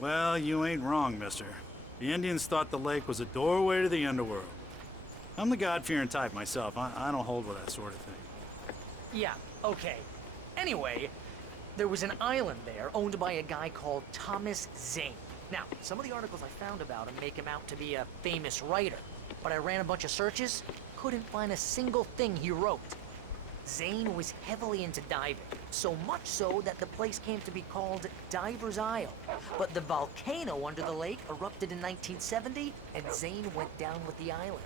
Well, you ain't wrong, mister. The Indians thought the lake was a doorway to the underworld. I'm the God-fearing type myself. I don't hold with that sort of thing. Yeah, okay. Anyway, there was an island there owned by a guy called Thomas Zane. Now, some of the articles I found about him make him out to be a famous writer, but I ran a bunch of searches, couldn't find a single thing he wrote. Zane was heavily into diving, so much so that the place came to be called Diver's Isle. But the volcano under the lake erupted in 1970, and Zane went down with the island.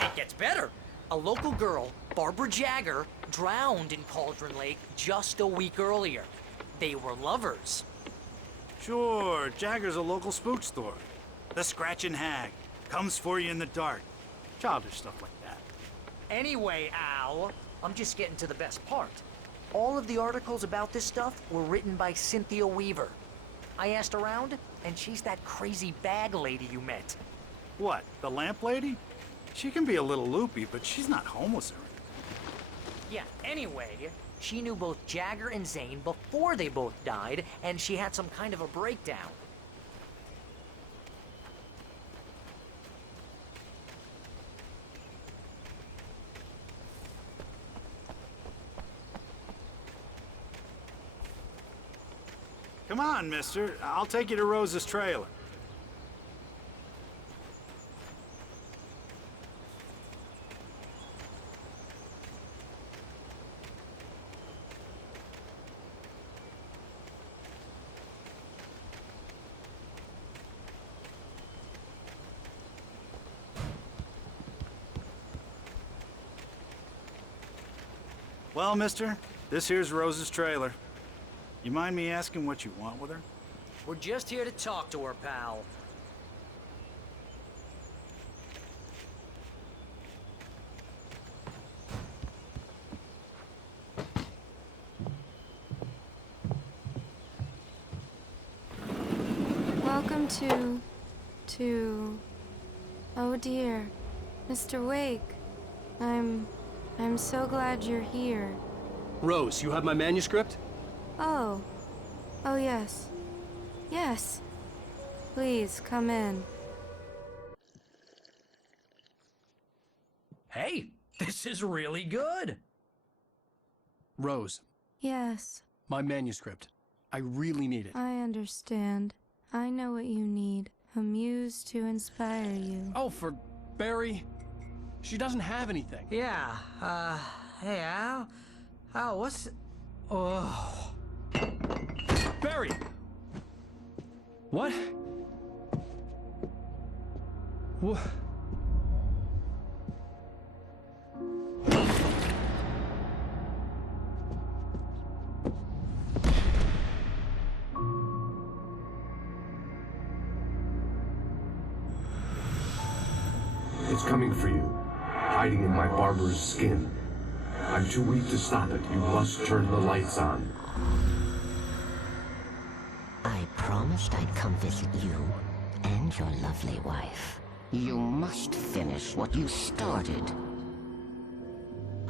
It gets better. A local girl, Barbara Jagger, drowned in Cauldron Lake just a week earlier. They were lovers. Sure, Jagger's a local spook store. The Scratchin' Hag. Comes for you in the dark. Childish stuff like that. Anyway, Al, I'm just getting to the best part. All of the articles about this stuff were written by Cynthia Weaver. I asked around, and she's that crazy bag lady you met. What, the lamp lady? She can be a little loopy, but she's not homeless or anything. Yeah, anyway, she knew both Jagger and Zane before they both died, and she had some kind of a breakdown. Come on, mister. I'll take you to Rose's trailer. Well, mister, this here's Rose's trailer. You mind me asking what you want with her? We're just here to talk to her, pal. Welcome to... Oh dear, Mr. Wake. I'm so glad you're here. Rose, you have my manuscript? Oh. Oh, yes. Yes. Please, come in. Hey, this is really good. Rose, Yes, my manuscript. I really need it. I understand. I know what you need. A muse to inspire you. Oh, for Barry. She doesn't have anything. Yeah, hey, Al? Al, what's... Oh... Barry! What? What? It's coming for you, hiding in my barber's skin. I'm too weak to stop it. You must turn the lights on. I promised I'd come visit you and your lovely wife. You must finish what you started.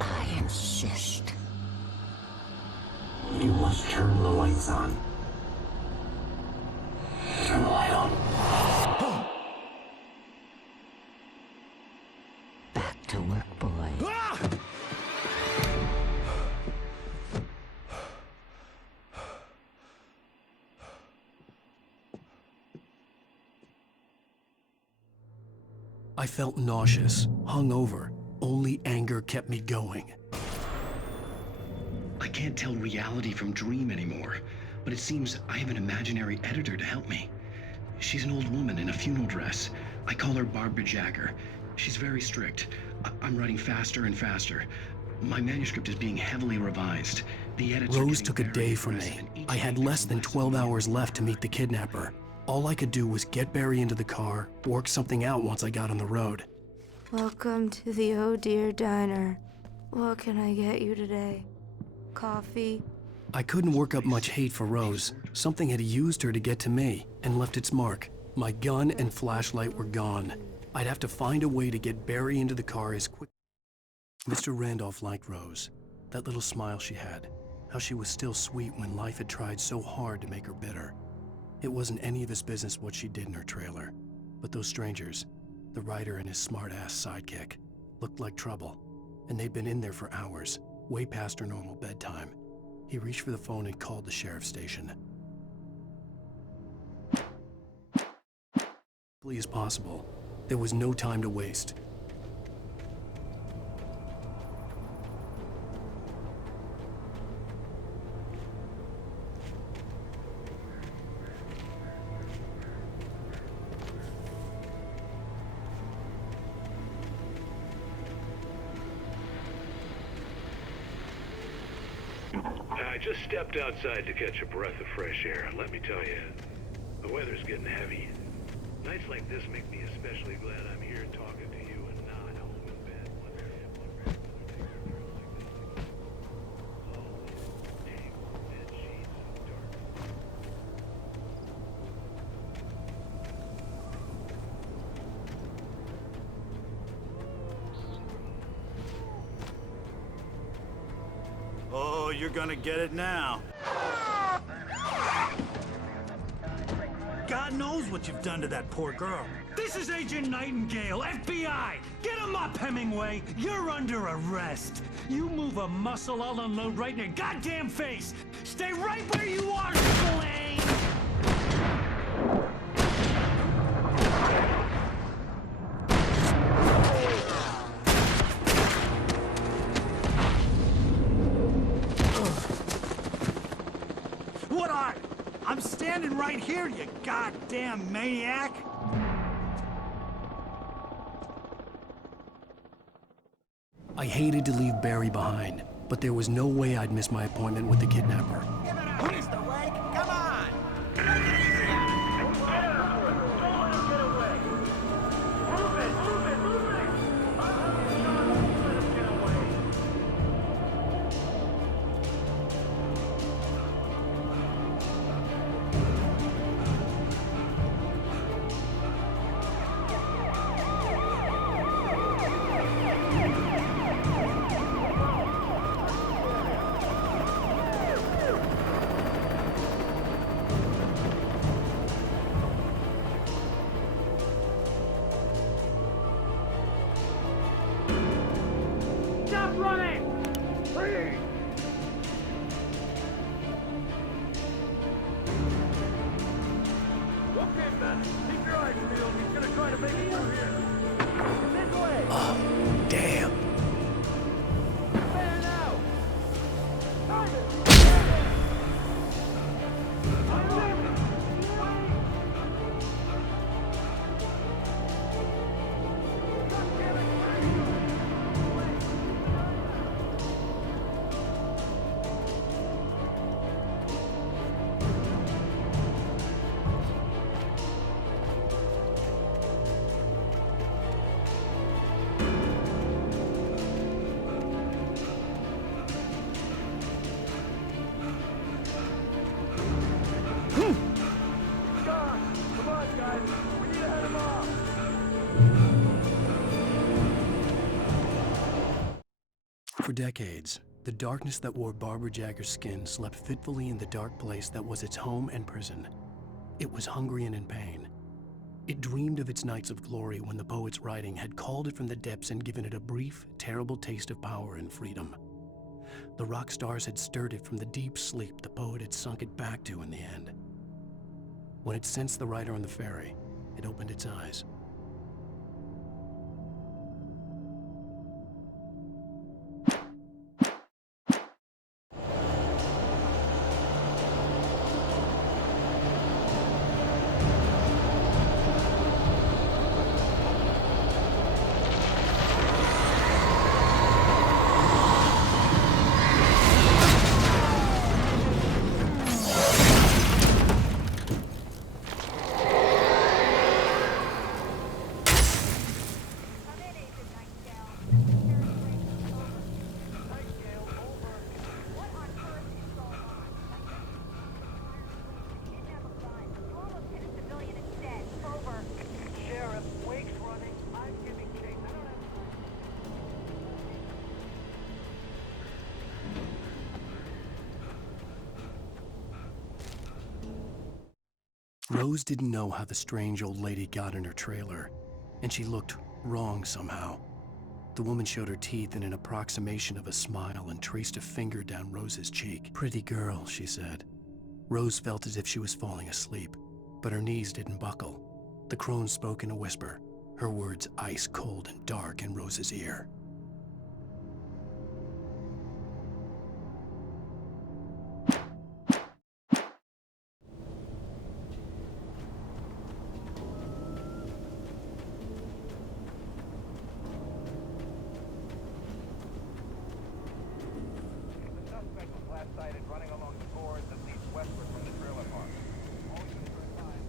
I insist. You must turn the lights on. Turn the light on. Back to work, boy. I felt nauseous, hungover. Only anger kept me going. I can't tell reality from dream anymore, but it seems I have an imaginary editor to help me. She's an old woman in a funeral dress. I call her Barbara Jagger. She's very strict. I'm writing faster and faster. My manuscript is being heavily revised. The edits Rose took a day from me. I had less than 12 hours left to meet the kidnapper. All I could do was get Barry into the car, work something out once I got on the road. Welcome to the Oh Dear Diner. What can I get you today? coffee. I couldn't work up much hate for Rose. Something had used her to get to me and left its mark. My gun and flashlight were gone. I'd have to find a way to get Barry into the car as quick. Mr. Randolph liked Rose. That little smile she had. How she was still sweet when life had tried so hard to make her bitter. It wasn't any of his business what she did in her trailer. But those strangers, the writer and his smart-ass sidekick, looked like trouble. And they'd been in there for hours, way past her normal bedtime. He reached for the phone and called the sheriff's station. Quickly as possible. There was no time to waste. I just stepped outside to catch a breath of fresh air, and let me tell you, the weather's getting heavy. Nights like this make me especially glad I'm here talking to you and not home in bed. Oh, you're gonna get it now. God knows what you've done to that poor girl. This is Agent Nightingale, FBI! Get him up, Hemingway! You're under arrest! You move a muscle, I'll unload right in your goddamn face! Stay right where you are, Blaine! What are you? I'm standing right here, you goddamn maniac! I hated to leave Barry behind, but there was no way I'd miss my appointment with the kidnapper. Give it up, Mr. Wake! Come on! Take it easy on him! Don't let him get away! Move it! Move it! Move it! Don't let him get away! Stop running! Freeze! Okay, Ben. Keep your eyes peeled. He's gonna try to make it through here. This way! Oh, damn. Fan out! Simon! Come on, guys. We need to head him off. For decades, the darkness that wore Barbara Jagger's skin slept fitfully in the dark place that was its home and prison. It was hungry and in pain. It dreamed of its nights of glory when the poet's writing had called it from the depths and given it a brief, terrible taste of power and freedom. The rock stars had stirred it from the deep sleep the poet had sunk it back to in the end. When it sensed the rider on the ferry, it opened its eyes. Rose didn't know how the strange old lady got in her trailer, and she looked wrong somehow. The woman showed her teeth in an approximation of a smile and traced a finger down Rose's cheek. "Pretty girl," she said. Rose felt as if she was falling asleep, but her knees didn't buckle. The crone spoke in a whisper, her words ice cold and dark in Rose's ear. The suspect was last sighted running along the boards that leads westward from the trailer park. Only been for a time.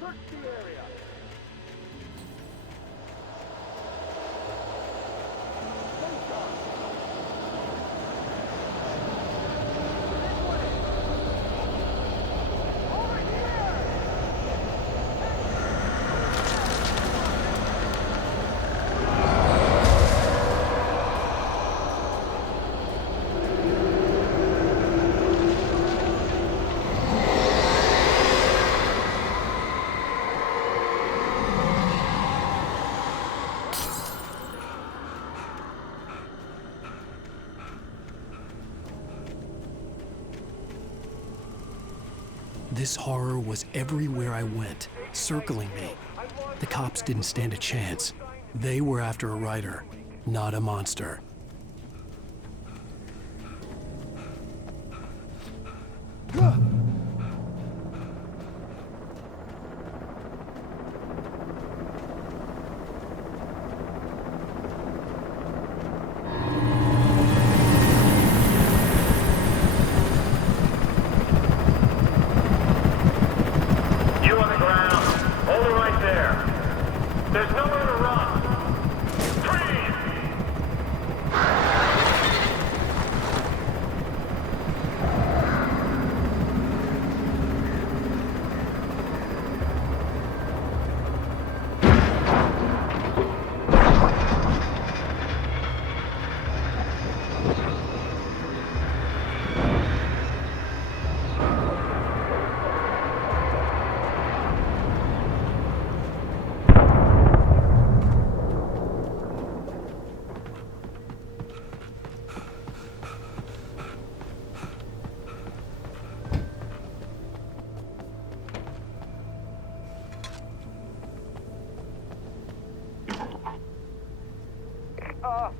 Search the area. This horror was everywhere I went, circling me. The cops didn't stand a chance. They were after a writer, not a monster. You on the ground. Hold it right there. There's nowhere to run. Freeze!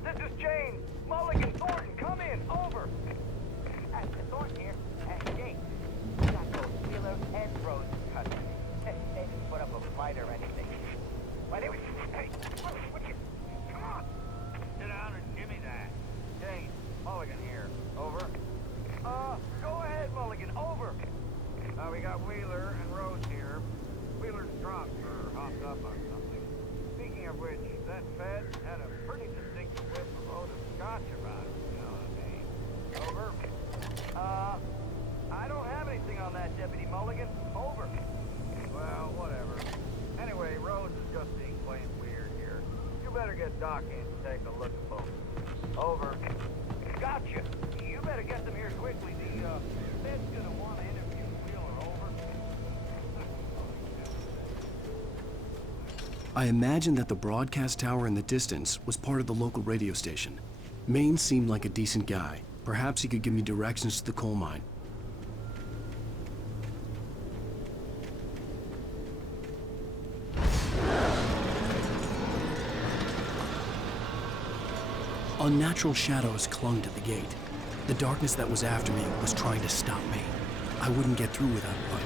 This is Jane. Mulligan, Thornton, come in. Over. Thornton here. Jane. We got those Wheeler and Rose cousins. They didn't put up a fight or anything. My name is... Hey, what you... Come on. Sit down and give me that. Jane, Mulligan here. Over. Go ahead, Mulligan. Over. We got Wheeler and Rose here. Wheeler's drunk or hopped up on something. Speaking of which, that Fed had a pretty distinctive whiff of odor of scotch about it, you know what I mean? Over. I don't have anything on that, Deputy Mulligan. Over. Well, whatever. Anyway, Rose is just being plain weird here. You better get Doc in to take a look at both. Over. Gotcha. You better get them here quickly. The Fed's gonna want to interview Wheeler. Over. I imagined that the broadcast tower in the distance was part of the local radio station. Maine seemed like a decent guy. Perhaps he could give me directions to the coal mine. Unnatural shadows clung to the gate. The darkness that was after me was trying to stop me. I wouldn't get through without a light.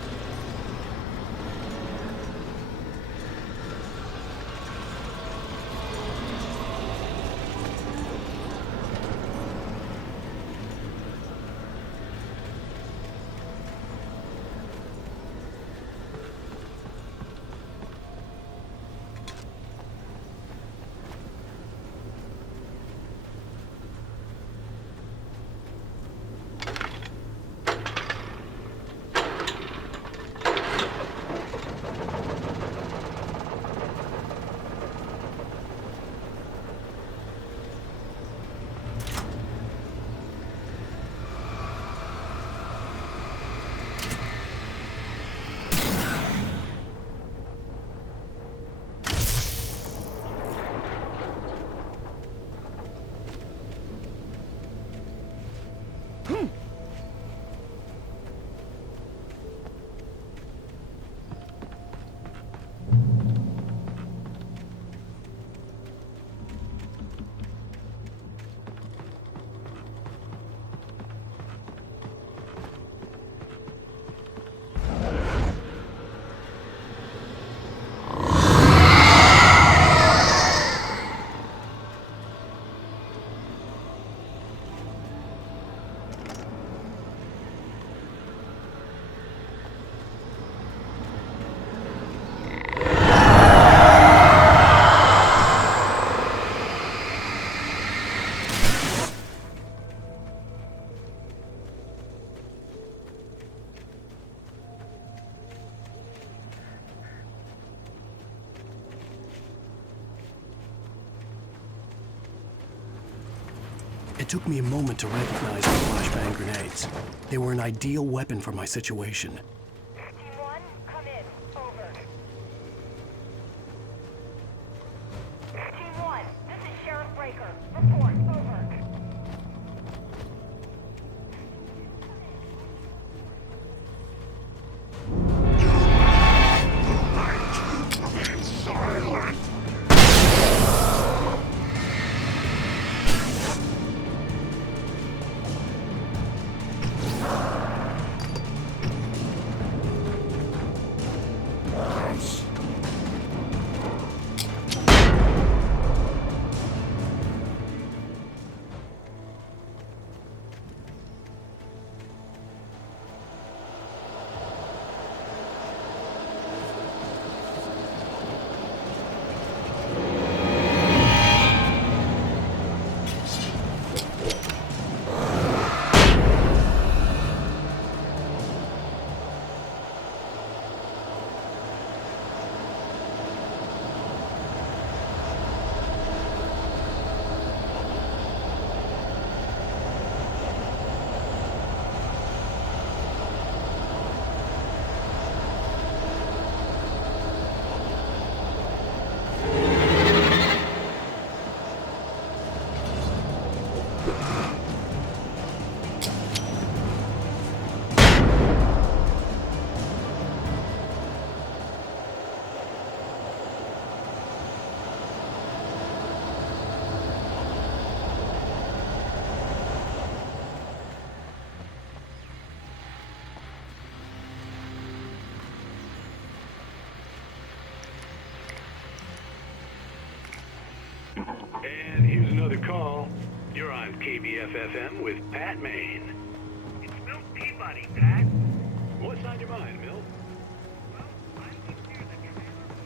It took me a moment to recognize the flashbang grenades. They were an ideal weapon for my situation. Team 1, come in. Over. Team 1, this is Sheriff Breaker. Report. Over. And here's another call. You're on KBF-FM with Pat Maine. It's Milt Peabody, Pat. What's on your mind, Milt? Well, I think you're the trailer for...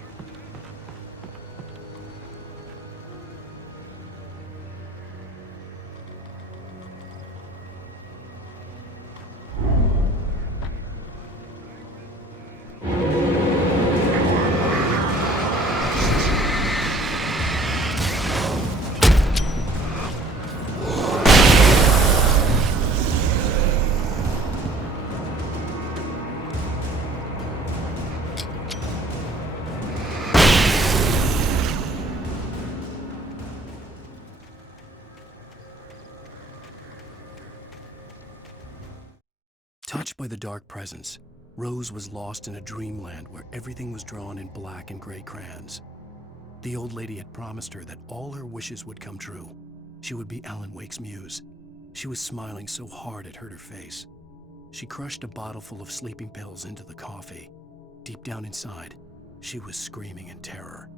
Touched by the dark presence, Rose was lost in a dreamland where everything was drawn in black and gray crayons. The old lady had promised her that all her wishes would come true. She would be Alan Wake's muse. She was smiling so hard it hurt her face. She crushed a bottle full of sleeping pills into the coffee. Deep down inside, she was screaming in terror.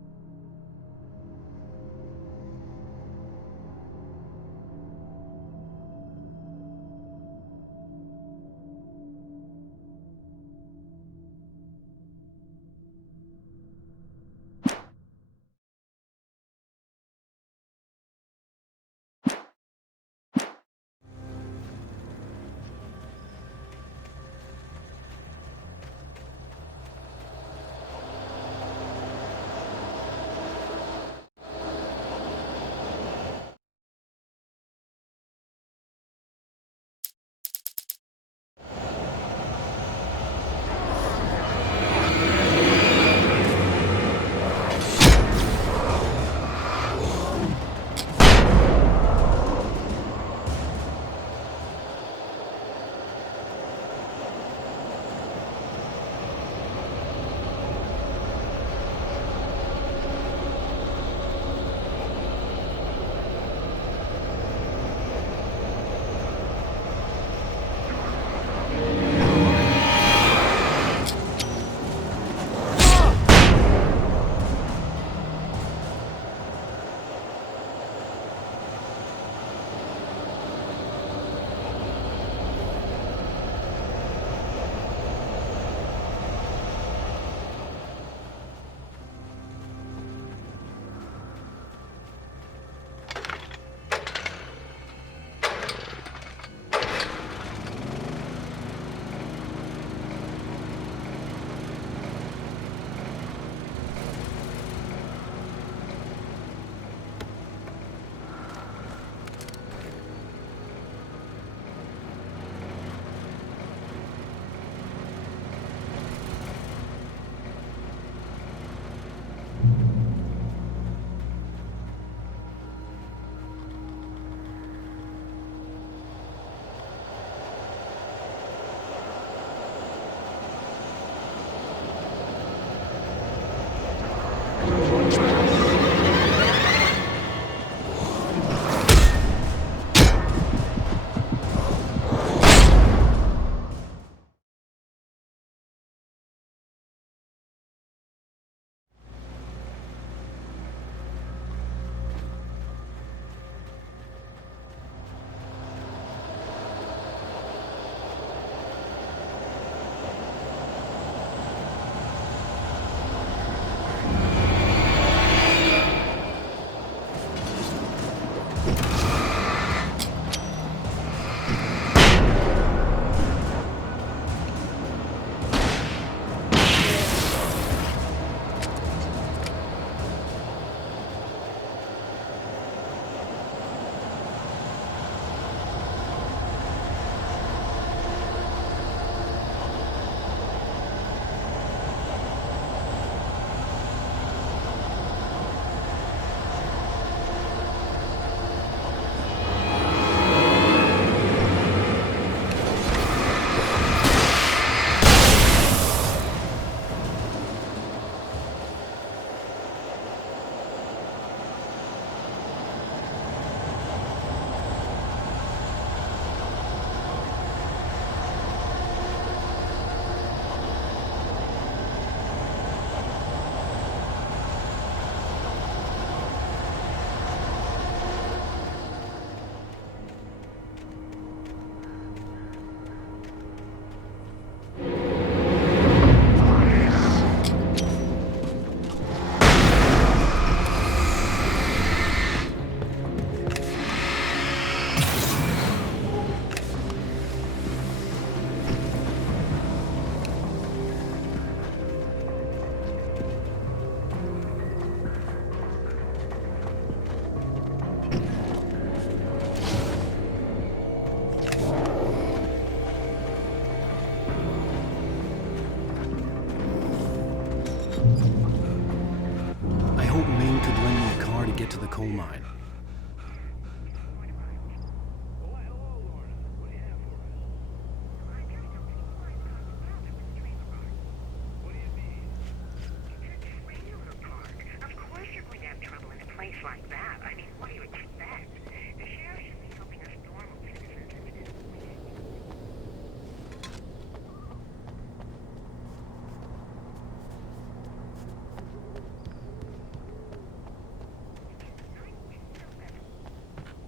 get to the coal mine.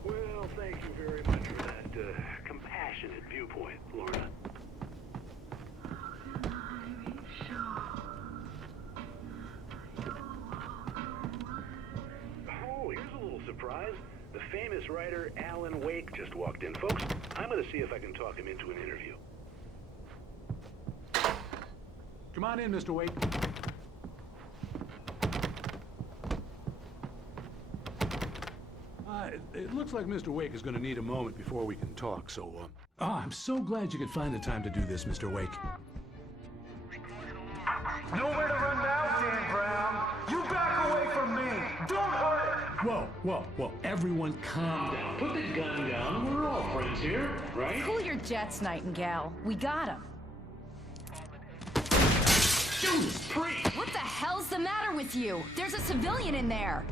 Well, thank you very much for that compassionate viewpoint, Lorna. Oh, here's a little surprise. The famous writer Alan Wake just walked in. Folks, I'm going to see if I can talk him into an interview. Come on in, Mr. Wake. It looks like Mr. Wake is going to need a moment before we can talk, so, I'm so glad you could find the time to do this, Mr. Wake. Nowhere to run now, Dan Brown. You back away from me. Don't hurt. Whoa, everyone calm down. Put the gun down. We're all friends here, right? Cool your jets, Nightingale. We got him. Judas Priest! What the hell's the matter with you? There's a civilian in there.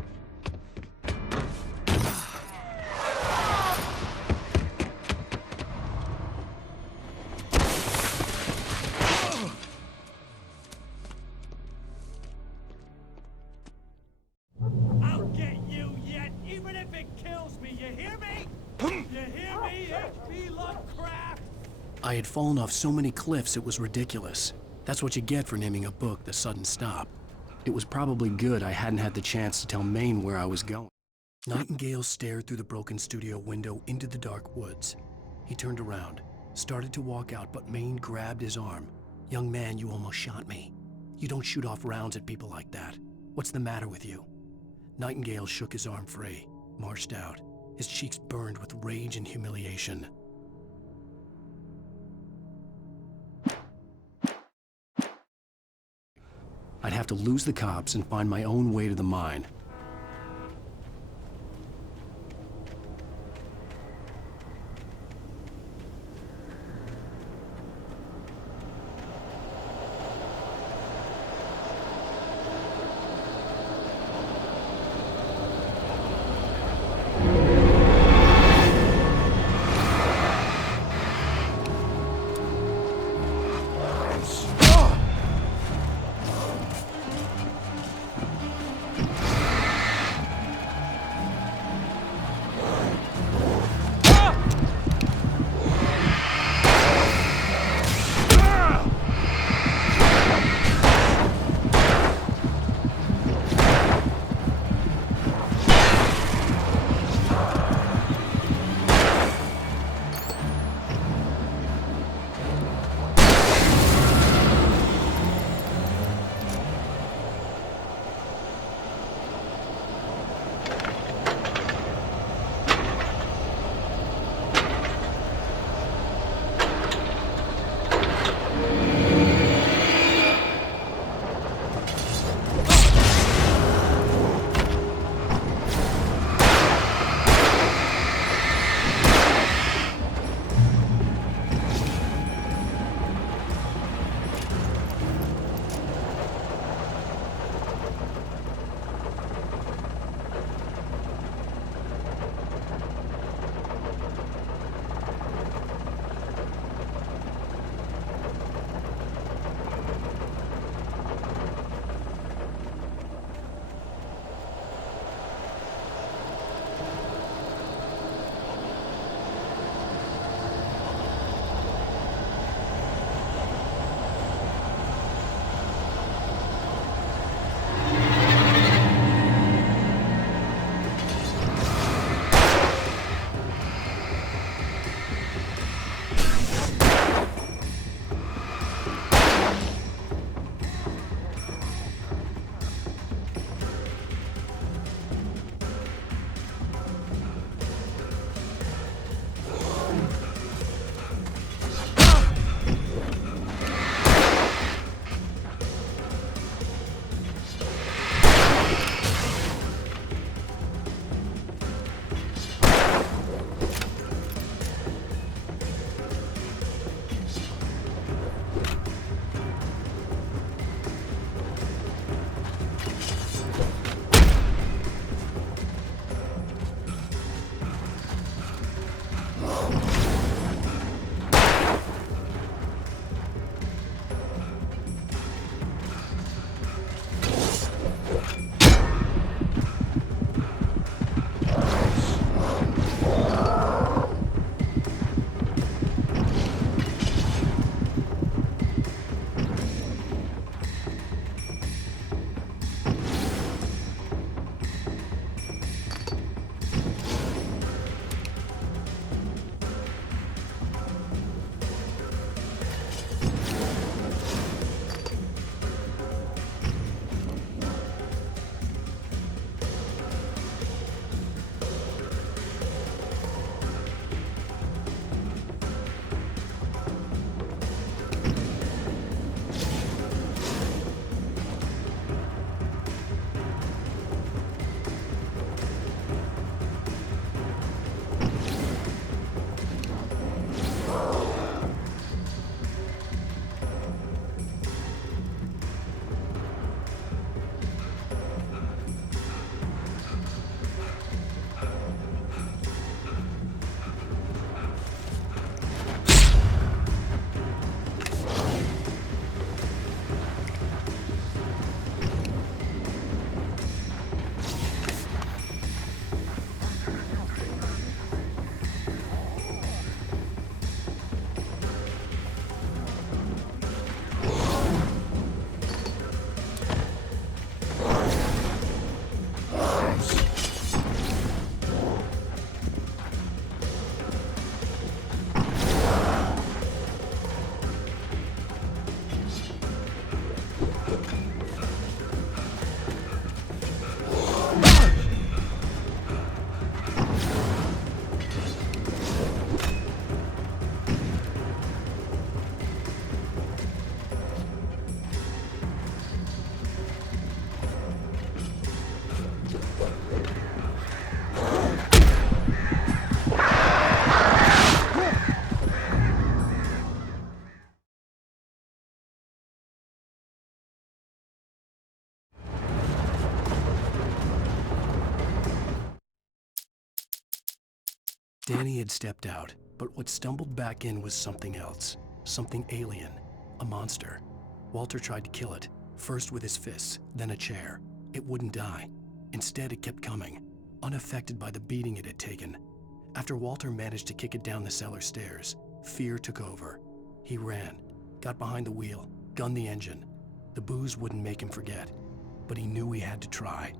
I'll get you yet, even if it kills me. You hear me? You hear me, H.P. Lovecraft? I had fallen off so many cliffs it was ridiculous. That's what you get for naming a book The Sudden Stop. It was probably good I hadn't had the chance to tell Maine where I was going. Nightingale stared through the broken studio window into the dark woods. He turned around, started to walk out, but Maine grabbed his arm. "Young man, you almost shot me. You don't shoot off rounds at people like that. What's the matter with you?" Nightingale shook his arm free, marched out. His cheeks burned with rage and humiliation. I'd have to lose the cops and find my own way to the mine. Danny had stepped out, but what stumbled back in was something else. Something alien. A monster. Walter tried to kill it, first with his fists, then a chair. It wouldn't die. Instead, it kept coming, unaffected by the beating it had taken. After Walter managed to kick it down the cellar stairs, fear took over. He ran, got behind the wheel, gunned the engine. The booze wouldn't make him forget, but he knew he had to try.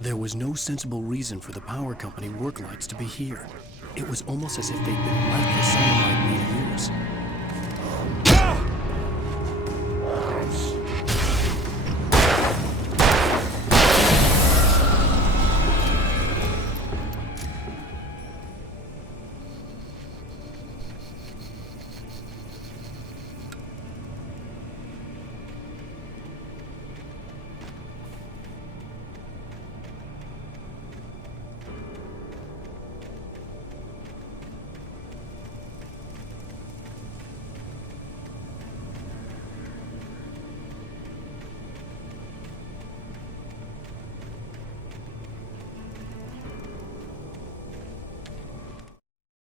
There was no sensible reason for the power company work lights to be here. It was almost as if they'd been left for someone like me to use.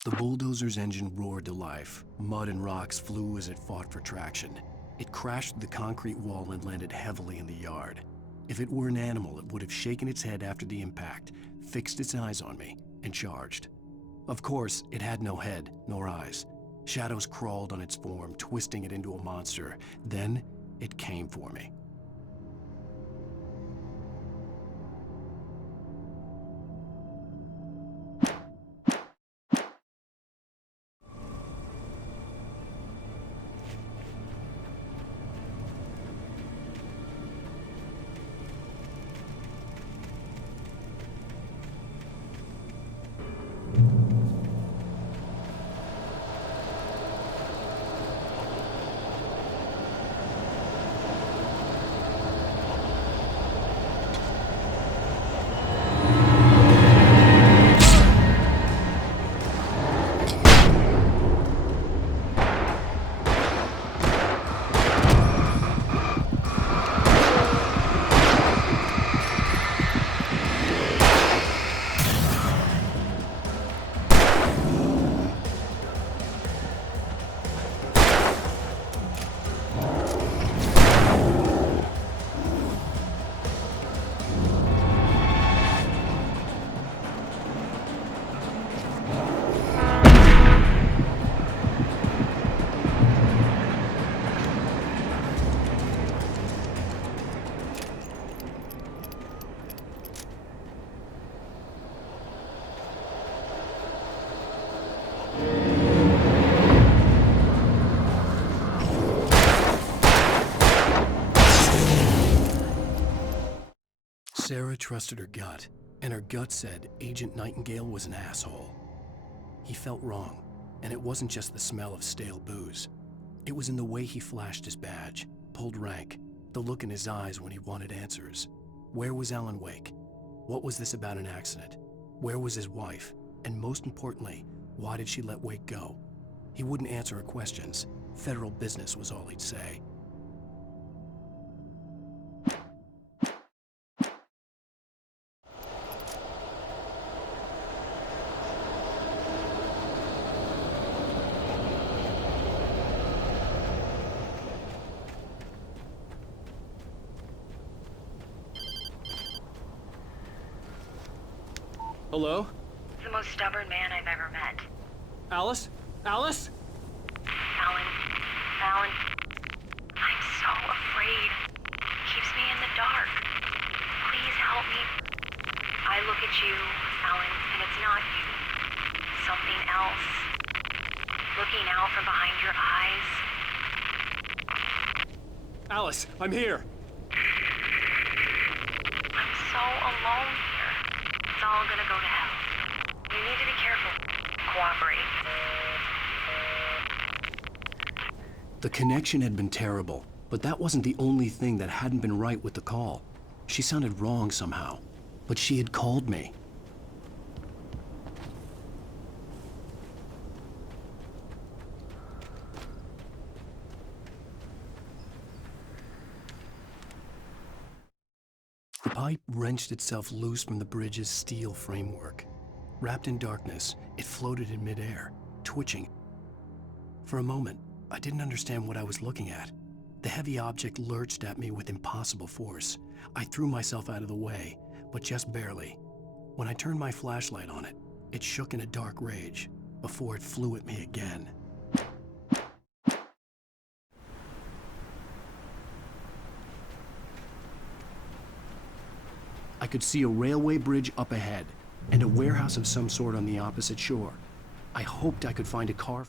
The bulldozer's engine roared to life. Mud and rocks flew as it fought for traction. It crashed through the concrete wall and landed heavily in the yard. If it were an animal, it would have shaken its head after the impact, fixed its eyes on me, and charged. Of course, it had no head, nor eyes. Shadows crawled on its form, twisting it into a monster. Then, it came for me. Sarah trusted her gut, and her gut said Agent Nightingale was an asshole. He felt wrong, and it wasn't just the smell of stale booze. It was in the way he flashed his badge, pulled rank, the look in his eyes when he wanted answers. Where was Alan Wake? What was this about an accident? Where was his wife? And most importantly, why did she let Wake go? He wouldn't answer her questions. Federal business was all he'd say. Hello? The most stubborn man I've ever met. Alice? Alice? Alan. Alan. I'm so afraid. Keeps me in the dark. Please help me. I look at you, Alan, and it's not you. Something else. Looking out from behind your eyes. Alice, I'm here. I'm so alone here. It's all gonna go to hell. You need to be careful. Cooperate. The connection had been terrible, but that wasn't the only thing that hadn't been right with the call. She sounded wrong somehow, but she had called me. The pipe wrenched itself loose from the bridge's steel framework. Wrapped in darkness, it floated in midair, twitching. For a moment, I didn't understand what I was looking at. The heavy object lurched at me with impossible force. I threw myself out of the way, but just barely. When I turned my flashlight on it, it shook in a dark rage before it flew at me again. I could see a railway bridge up ahead and a warehouse of some sort on the opposite shore. I hoped I could find a car.